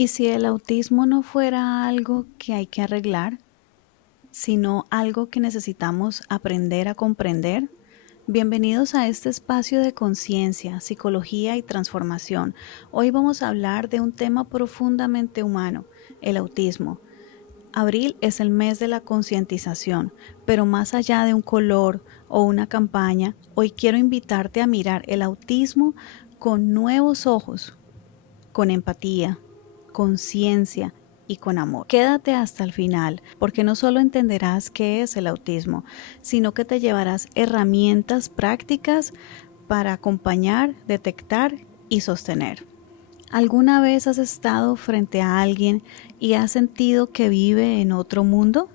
¿Y si el autismo no fuera algo que hay que arreglar, sino algo que necesitamos aprender a comprender? Bienvenidos a este espacio de conciencia, psicología y transformación. Hoy vamos a hablar de un tema profundamente humano, el autismo. Abril es el mes de la concientización, pero más allá de un color o una campaña, hoy quiero invitarte a mirar el autismo con nuevos ojos, con empatía, con ciencia y con amor. Quédate hasta el final, porque no solo entenderás qué es el autismo, sino que te llevarás herramientas prácticas para acompañar, detectar y sostener. ¿Alguna vez has estado frente a alguien y has sentido que vive en otro mundo?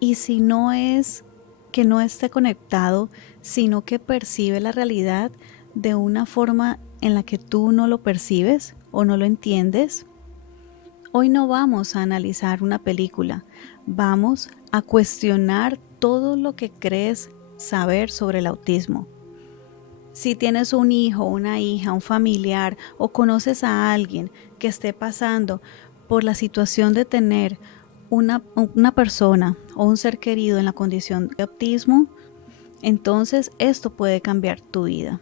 Y si no es que no esté conectado, sino que percibe la realidad de una forma en la que tú no lo percibes o no lo entiendes. Hoy no vamos a analizar una película, vamos a cuestionar todo lo que crees saber sobre el autismo. Si tienes un hijo, una hija, un familiar o conoces a alguien que esté pasando por la situación de tener una persona o un ser querido en la condición de autismo, entonces esto puede cambiar tu vida.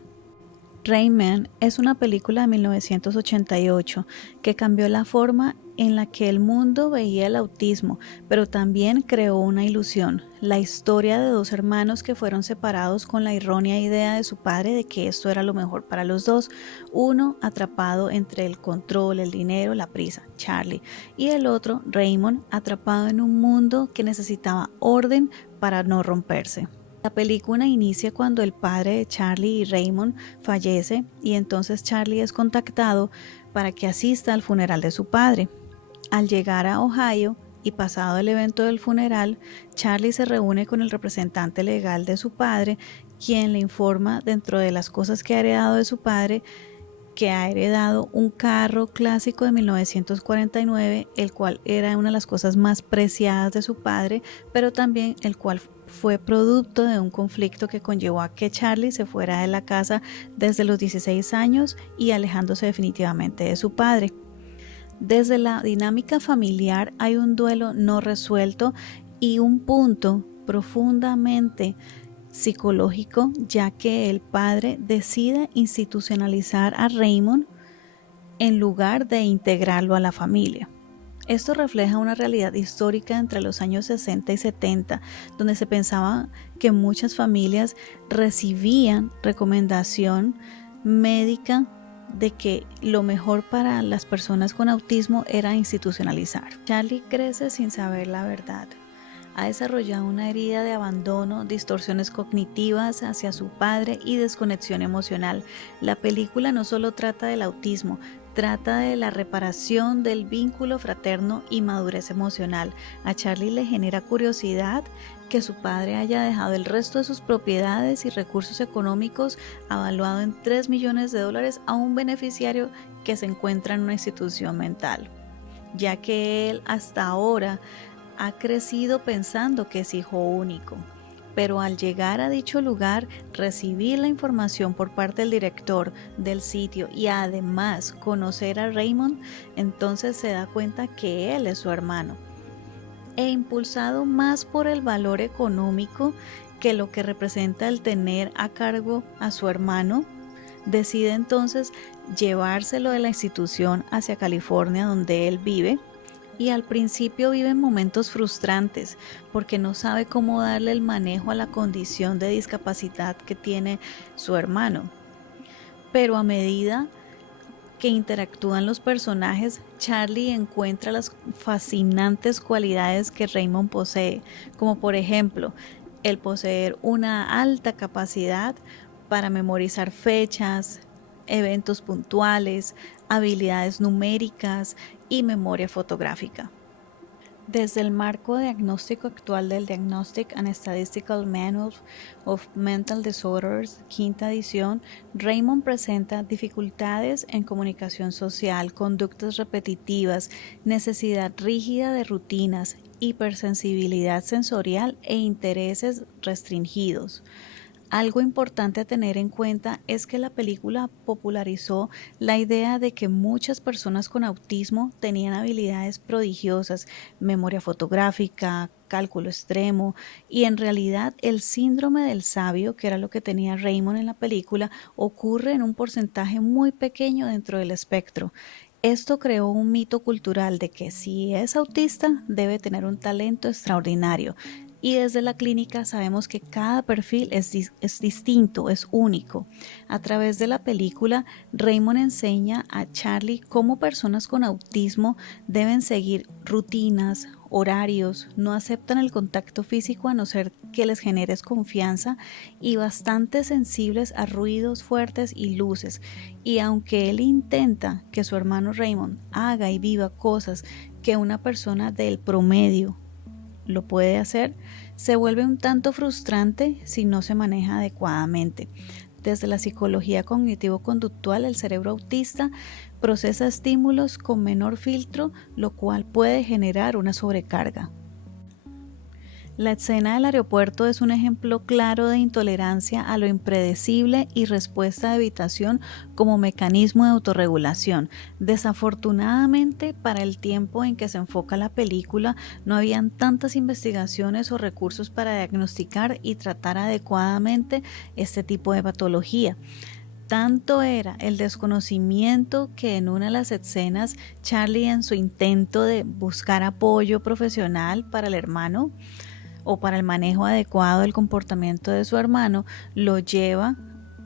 Rain Man es una película de 1988 que cambió la forma en la que el mundo veía el autismo, pero también creó una ilusión, la historia de dos hermanos que fueron separados con la errónea idea de su padre de que esto era lo mejor para los dos, uno atrapado entre el control, el dinero, la prisa, Charlie, y el otro, Raymond, atrapado en un mundo que necesitaba orden para no romperse. La película inicia cuando el padre de Charlie y Raymond fallece y entonces Charlie es contactado para que asista al funeral de su padre. Al llegar a Ohio y pasado el evento del funeral, Charlie se reúne con el representante legal de su padre, quien le informa, dentro de las cosas que ha heredado de su padre, que ha heredado un carro clásico de 1949, el cual era una de las cosas más preciadas de su padre, pero también el cual fue producto de un conflicto que conllevó a que Charlie se fuera de la casa desde los 16 años y alejándose definitivamente de su padre. Desde la dinámica familiar hay un duelo no resuelto y un punto profundamente psicológico, ya que el padre decide institucionalizar a Raymond en lugar de integrarlo a la familia. Esto refleja una realidad histórica entre los años 60 y 70, donde se pensaba que muchas familias recibían recomendación médica de que lo mejor para las personas con autismo era institucionalizar. Charlie crece sin saber la verdad. Ha desarrollado una herida de abandono, distorsiones cognitivas hacia su padre y desconexión emocional. La película no solo trata del autismo, trata de la reparación del vínculo fraterno y madurez emocional. A Charlie le genera curiosidad que su padre haya dejado el resto de sus propiedades y recursos económicos avaluado en $3 millones a un beneficiario que se encuentra en una institución mental, ya que él hasta ahora ha crecido pensando que es hijo único, pero al llegar a dicho lugar, recibir la información por parte del director del sitio y además conocer a Raymond, entonces se da cuenta que él es su hermano. E impulsado más por el valor económico que lo que representa el tener a cargo a su hermano, decide entonces llevárselo de la institución hacia California, donde él vive, y al principio vive momentos frustrantes porque no sabe cómo darle el manejo a la condición de discapacidad que tiene su hermano. Pero a medida que interactúan los personajes, Charlie encuentra las fascinantes cualidades que Raymond posee, como por ejemplo el poseer una alta capacidad para memorizar fechas, eventos puntuales, habilidades numéricas y memoria fotográfica. Desde el marco diagnóstico actual del Diagnostic and Statistical Manual of Mental Disorders, quinta edición, Raymond presenta dificultades en comunicación social, conductas repetitivas, necesidad rígida de rutinas, hipersensibilidad sensorial e intereses restringidos. Algo importante a tener en cuenta es que la película popularizó la idea de que muchas personas con autismo tenían habilidades prodigiosas, memoria fotográfica, cálculo extremo, y en realidad el síndrome del sabio, que era lo que tenía Raymond en la película, ocurre en un porcentaje muy pequeño dentro del espectro. Esto creó un mito cultural de que si es autista debe tener un talento extraordinario. Y desde la clínica sabemos que cada perfil es distinto, es único. A través de la película, Raymond enseña a Charlie cómo personas con autismo deben seguir rutinas, horarios, no aceptan el contacto físico a no ser que les generes confianza y bastante sensibles a ruidos fuertes y luces. Y aunque él intenta que su hermano Raymond haga y viva cosas que una persona del promedio lo puede hacer, se vuelve un tanto frustrante si no se maneja adecuadamente. Desde la psicología cognitivo-conductual, el cerebro autista procesa estímulos con menor filtro, lo cual puede generar una sobrecarga. La escena del aeropuerto es un ejemplo claro de intolerancia a lo impredecible y respuesta de evitación como mecanismo de autorregulación. Desafortunadamente, para el tiempo en que se enfoca la película, no habían tantas investigaciones o recursos para diagnosticar y tratar adecuadamente este tipo de patología. Tanto era el desconocimiento que en una de las escenas, Charlie, en su intento de buscar apoyo profesional para el hermano, o para el manejo adecuado del comportamiento de su hermano, lo lleva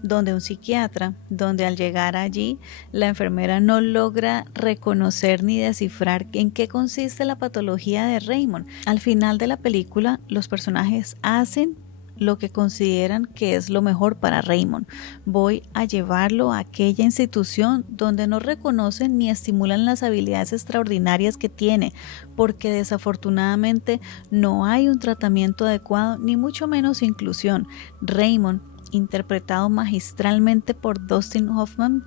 donde un psiquiatra, donde al llegar allí la enfermera no logra reconocer ni descifrar en qué consiste la patología de Raymond. Al final de la película, los personajes hacen lo que consideran que es lo mejor para Raymond. Voy a llevarlo a aquella institución donde no reconocen ni estimulan las habilidades extraordinarias que tiene, porque desafortunadamente no hay un tratamiento adecuado ni mucho menos inclusión. Raymond, interpretado magistralmente por Dustin Hoffman,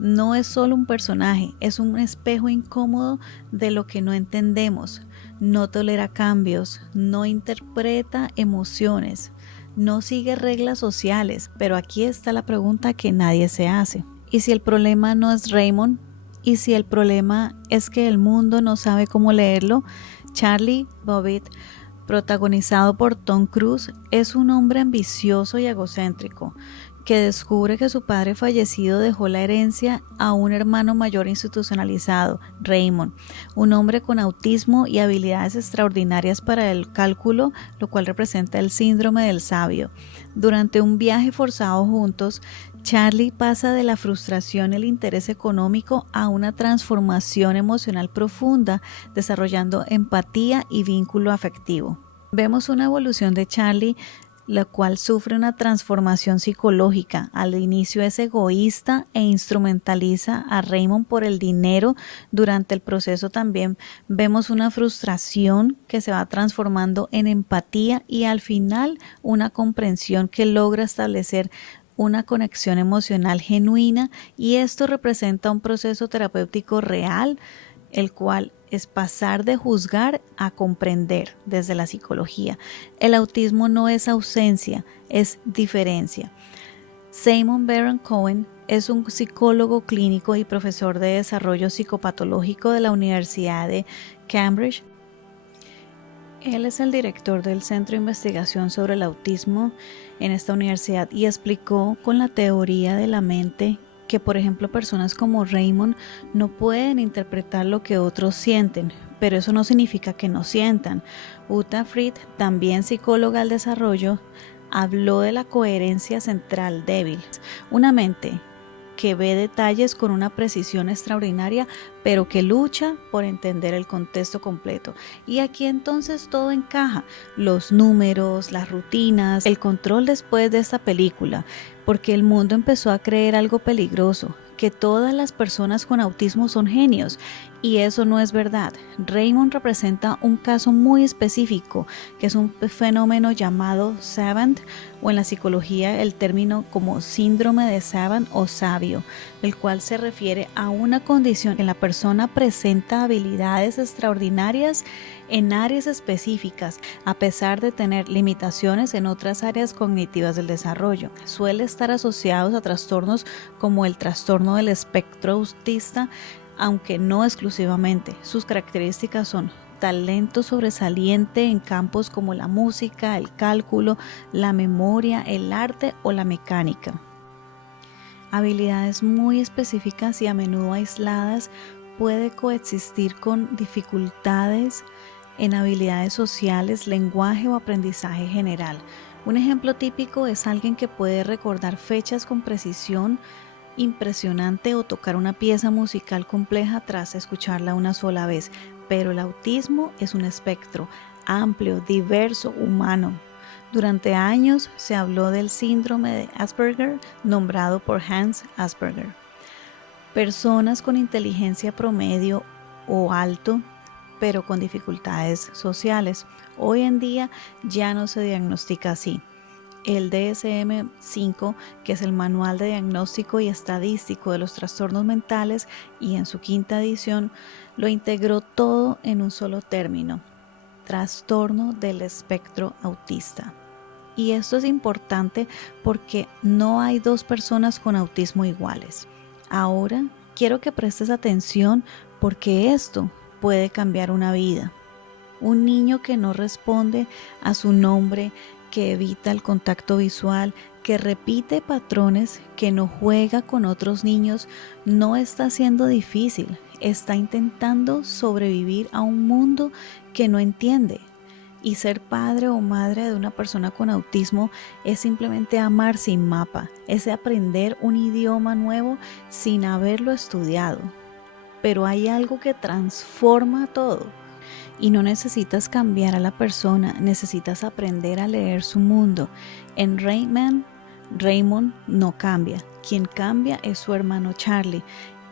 no es solo un personaje, es un espejo incómodo de lo que no entendemos. No tolera cambios, no interpreta emociones, no sigue reglas sociales, pero aquí está la pregunta que nadie se hace. ¿Y si el problema no es Raymond? ¿Y si el problema es que el mundo no sabe cómo leerlo? Charlie Bobbitt, protagonizado por Tom Cruise, es un hombre ambicioso y egocéntrico que descubre que su padre fallecido dejó la herencia a un hermano mayor institucionalizado, Raymond, un hombre con autismo y habilidades extraordinarias para el cálculo, lo cual representa el síndrome del sabio. Durante un viaje forzado juntos, Charlie pasa de la frustración y el interés económico a una transformación emocional profunda, desarrollando empatía y vínculo afectivo. Vemos una evolución de Charlie, la cual sufre una transformación psicológica. Al inicio es egoísta e instrumentaliza a Raymond por el dinero. Durante el proceso también vemos una frustración que se va transformando en empatía y al final una comprensión que logra establecer una conexión emocional genuina, y esto representa un proceso terapéutico real, el cual es pasar de juzgar a comprender desde la psicología. El autismo no es ausencia, es diferencia. Simon Baron-Cohen es un psicólogo clínico y profesor de desarrollo psicopatológico de la Universidad de Cambridge. Él es el director del Centro de Investigación sobre el Autismo en esta universidad y explicó con la teoría de la mente que, por ejemplo, personas como Raymond no pueden interpretar lo que otros sienten, pero eso no significa que no sientan. Uta Frith, también psicóloga del desarrollo, habló de la coherencia central débil, una mente que ve detalles con una precisión extraordinaria, pero que lucha por entender el contexto completo. Y aquí entonces todo encaja, los números, las rutinas, el control después de esta película, porque el mundo empezó a creer algo peligroso, que todas las personas con autismo son genios, Y eso no es verdad. Raymond representa un caso muy específico, que es un fenómeno llamado savant, o en la psicología el término como síndrome de savant o sabio, el cual se refiere a una condición en la persona presenta habilidades extraordinarias en áreas específicas, a pesar de tener limitaciones en otras áreas cognitivas del desarrollo. Suele estar asociados a trastornos como el trastorno del espectro autista, aunque no exclusivamente. Sus características son talento sobresaliente en campos como la música, el cálculo, la memoria, el arte o la mecánica. Habilidades muy específicas y a menudo aisladas puede coexistir con dificultades en habilidades sociales, lenguaje o aprendizaje general. Un ejemplo típico es alguien que puede recordar fechas con precisión impresionante o tocar una pieza musical compleja tras escucharla una sola vez, pero el autismo es un espectro amplio, diverso, humano. Durante años se habló del síndrome de Asperger, nombrado por Hans Asperger. Personas con inteligencia promedio o alto, pero con dificultades sociales. Hoy en día ya no se diagnostica así. El DSM-5, que es el Manual de Diagnóstico y Estadístico de los Trastornos Mentales, y en su quinta edición lo integró todo en un solo término: trastorno del espectro autista. Y esto es importante porque no hay dos personas con autismo iguales. Ahora quiero que prestes atención porque esto puede cambiar una vida. Un niño que no responde a su nombre, que evita el contacto visual, que repite patrones, que no juega con otros niños, no está siendo difícil, está intentando sobrevivir a un mundo que no entiende. Y ser padre o madre de una persona con autismo es simplemente amar sin mapa, es aprender un idioma nuevo sin haberlo estudiado. Pero hay algo que transforma todo. Y no necesitas cambiar a la persona, necesitas aprender a leer su mundo. En Raymond no cambia. Quien cambia es su hermano Charlie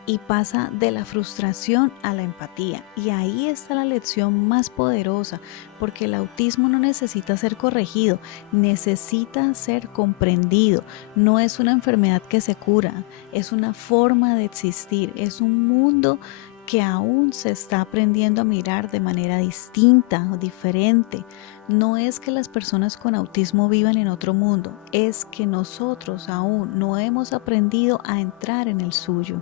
y pasa de la frustración a la empatía. Y ahí está la lección más poderosa, porque el autismo no necesita ser corregido, necesita ser comprendido. No es una enfermedad que se cura, es una forma de existir, es un mundo que aún se está aprendiendo a mirar de manera distinta o diferente. No es que las personas con autismo vivan en otro mundo, es que nosotros aún no hemos aprendido a entrar en el suyo.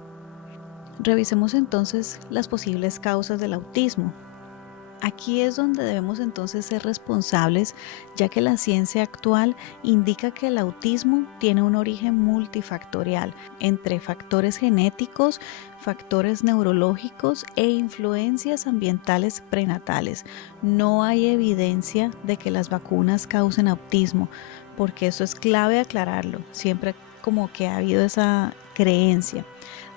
Revisemos entonces las posibles causas del autismo. Aquí es donde debemos entonces ser responsables, ya que la ciencia actual indica que el autismo tiene un origen multifactorial, entre factores genéticos, factores neurológicos e influencias ambientales prenatales. No hay evidencia de que las vacunas causen autismo, porque eso es clave aclararlo, siempre como que ha habido esa creencia.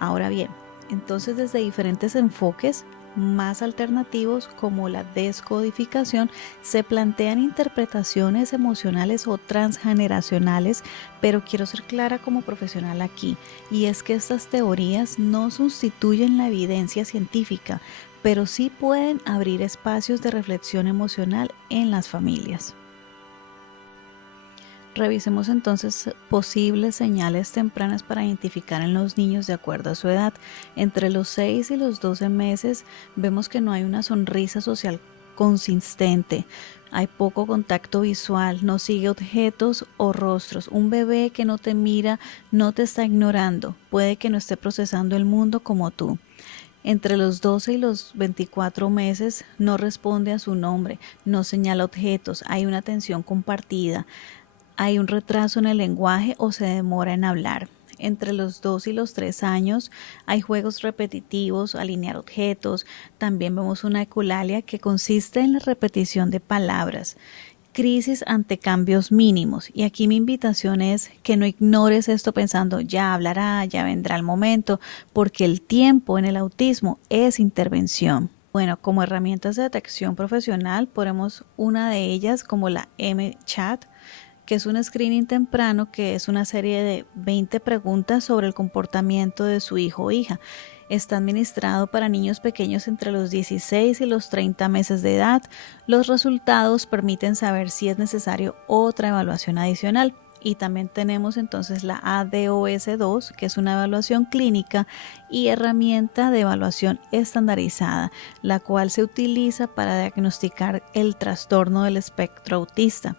Ahora bien, entonces desde diferentes enfoques más alternativos como la descodificación se plantean interpretaciones emocionales o transgeneracionales, pero quiero ser clara como profesional aquí, y es que estas teorías no sustituyen la evidencia científica, pero sí pueden abrir espacios de reflexión emocional en las familias. Revisemos entonces posibles señales tempranas para identificar en los niños de acuerdo a su edad. Entre los 6 y los 12 meses vemos que no hay una sonrisa social consistente, hay poco contacto visual, no sigue objetos o rostros. Un bebé que no te mira no te está ignorando, puede que no esté procesando el mundo como tú. Entre los 12 y los 24 meses no responde a su nombre, no señala objetos, hay una atención compartida. Hay un retraso en el lenguaje o se demora en hablar. Entre los 2 y los 3 años hay juegos repetitivos, alinear objetos. También vemos una ecolalia que consiste en la repetición de palabras. Crisis ante cambios mínimos. Y aquí mi invitación es que no ignores esto pensando ya hablará, ya vendrá el momento, porque el tiempo en el autismo es intervención. Bueno, como herramientas de detección profesional ponemos una de ellas como la M-Chat, que es un screening temprano, que es una serie de 20 preguntas sobre el comportamiento de su hijo o hija. Está administrado para niños pequeños entre los 16 y los 30 meses de edad. Los resultados permiten saber si es necesario otra evaluación adicional. Y también tenemos entonces la ADOS-2, que es una evaluación clínica y herramienta de evaluación estandarizada, la cual se utiliza para diagnosticar el trastorno del espectro autista.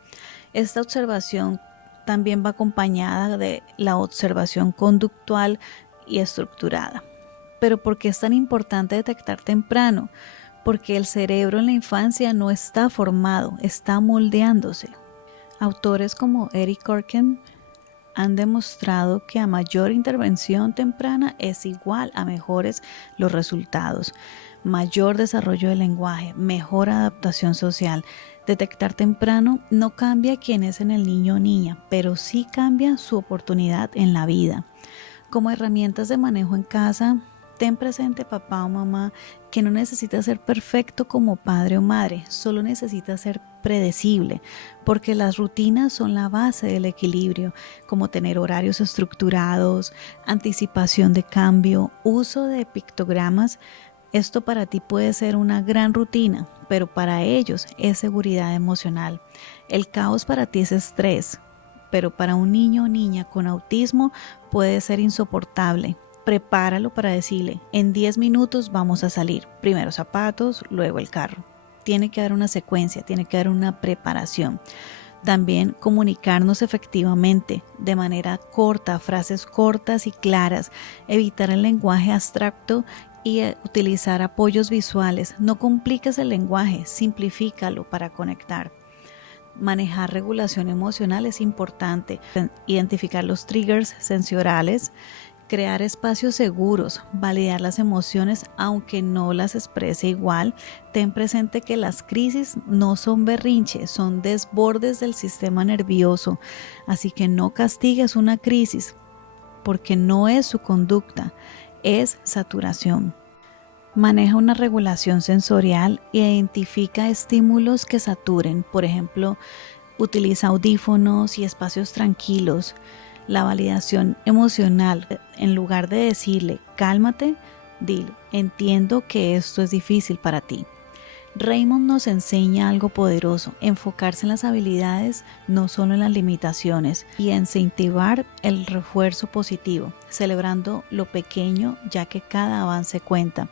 Esta observación también va acompañada de la observación conductual y estructurada. Pero ¿por qué es tan importante detectar temprano? Porque el cerebro en la infancia no está formado, está moldeándose. Autores como Eric Corken han demostrado que a mayor intervención temprana es igual a mejores los resultados, mayor desarrollo del lenguaje, mejor adaptación social. Detectar temprano no cambia quién es en el niño o niña, pero sí cambia su oportunidad en la vida. Como herramientas de manejo en casa, ten presente, papá o mamá, que no necesita ser perfecto como padre o madre, solo necesita ser predecible, porque las rutinas son la base del equilibrio, como tener horarios estructurados, anticipación de cambio, uso de pictogramas. Esto para ti puede ser una gran rutina, pero para ellos es seguridad emocional. El caos para ti es estrés, pero para un niño o niña con autismo puede ser insoportable. Prepáralo para decirle, en 10 minutos vamos a salir. Primero zapatos, luego el carro. Tiene que haber una secuencia, tiene que haber una preparación. También comunicarnos efectivamente, de manera corta, frases cortas y claras. Evitar el lenguaje abstracto y utilizar apoyos visuales. No compliques el lenguaje, simplifícalo para conectar. Manejar regulación emocional es importante. Identificar los triggers sensoriales, crear espacios seguros, validar las emociones aunque no las exprese igual. Ten presente que las crisis no son berrinches, son desbordes del sistema nervioso, así que no castigues una crisis porque no es su conducta, es saturación. Maneja una regulación sensorial e identifica estímulos que saturen, por ejemplo, utiliza audífonos y espacios tranquilos. La validación emocional, en lugar de decirle cálmate, dile entiendo que esto es difícil para ti. Raymond nos enseña algo poderoso, enfocarse en las habilidades, no solo en las limitaciones, y incentivar el refuerzo positivo, celebrando lo pequeño ya que cada avance cuenta.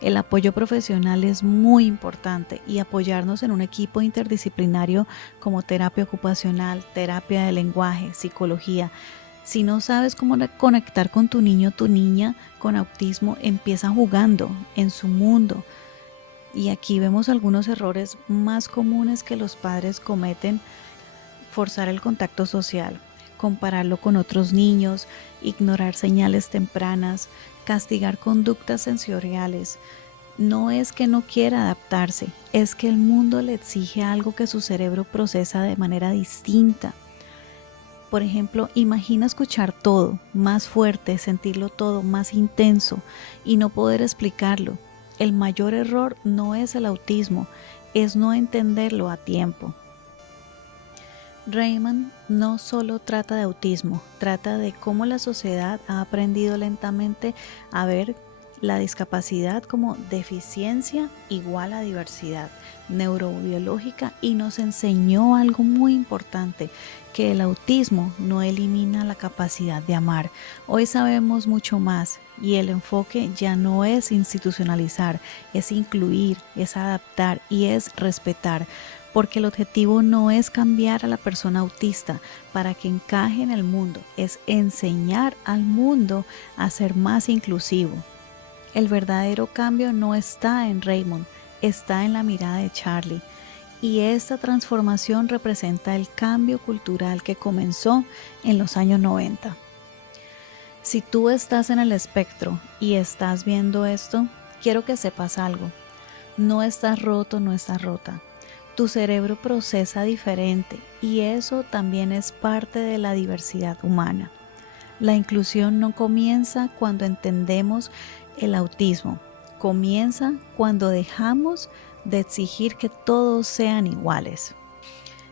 El apoyo profesional es muy importante y apoyarnos en un equipo interdisciplinario como terapia ocupacional, terapia de lenguaje, psicología. Si no sabes cómo conectar con tu niño o tu niña con autismo, empieza jugando en su mundo. Y aquí vemos algunos errores más comunes que los padres cometen: forzar el contacto social, compararlo con otros niños, ignorar señales tempranas, castigar conductas sensoriales. No es que no quiera adaptarse, es que el mundo le exige algo que su cerebro procesa de manera distinta. Por ejemplo, imagina escuchar todo más fuerte, sentirlo todo más intenso y no poder explicarlo. El mayor error no es el autismo, es no entenderlo a tiempo. Raymond no solo trata de autismo, trata de cómo la sociedad ha aprendido lentamente a ver la discapacidad como deficiencia igual a diversidad neurobiológica, y nos enseñó algo muy importante, que el autismo no elimina la capacidad de amar. Hoy sabemos mucho más y el enfoque ya no es institucionalizar, es incluir, es adaptar y es respetar, porque el objetivo no es cambiar a la persona autista para que encaje en el mundo, es enseñar al mundo a ser más inclusivo. El verdadero cambio no está en Raymond, está en la mirada de Charlie. Y esta transformación representa el cambio cultural que comenzó en los años 90. Si tú estás en el espectro y estás viendo esto, quiero que sepas algo. No estás roto, no estás rota. Tu cerebro procesa diferente y eso también es parte de la diversidad humana. La inclusión no comienza cuando entendemos el autismo, comienza cuando dejamos de exigir que todos sean iguales.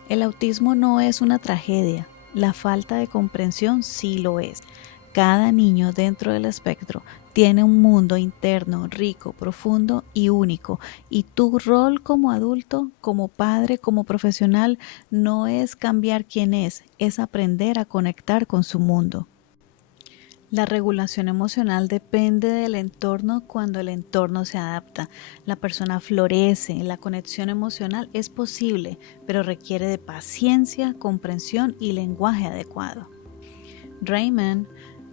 El autismo no es una tragedia, la falta de comprensión sí lo es, Cada niño dentro del espectro tiene un mundo interno rico, profundo y único, y tu rol como adulto, como padre, como profesional, no es cambiar quién es aprender a conectar con su mundo. La regulación emocional depende del entorno cuando el entorno se adapta. La persona florece, la conexión emocional es posible, pero requiere de paciencia, comprensión y lenguaje adecuado. Raymond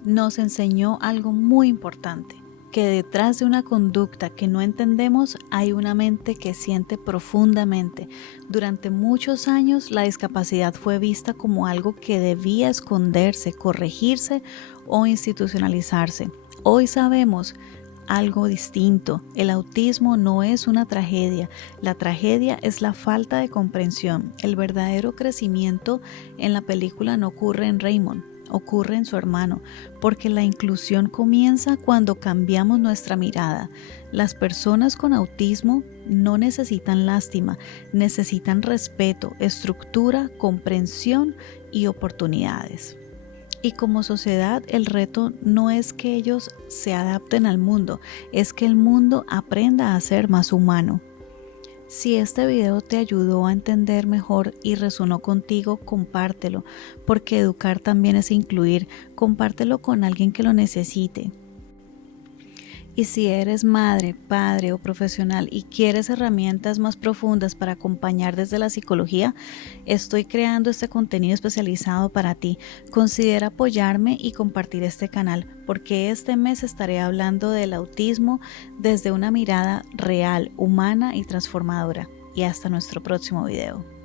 nos enseñó algo muy importante, que detrás de una conducta que no entendemos hay una mente que siente profundamente. Durante muchos años la discapacidad fue vista como algo que debía esconderse, corregirse o institucionalizarse. Hoy sabemos algo distinto. El autismo no es una tragedia. La tragedia es la falta de comprensión. El verdadero crecimiento en la película no ocurre en Raymond, ocurre en su hermano, porque la inclusión comienza cuando cambiamos nuestra mirada. Las personas con autismo no necesitan lástima, necesitan respeto, estructura, comprensión y oportunidades. Y como sociedad, el reto no es que ellos se adapten al mundo, es que el mundo aprenda a ser más humano. Si este video te ayudó a entender mejor y resonó contigo, compártelo, porque educar también es incluir. Compártelo con alguien que lo necesite. Y si eres madre, padre o profesional y quieres herramientas más profundas para acompañar desde la psicología, estoy creando este contenido especializado para ti. Considera apoyarme y compartir este canal, porque este mes estaré hablando del autismo desde una mirada real, humana y transformadora. Y hasta nuestro próximo video.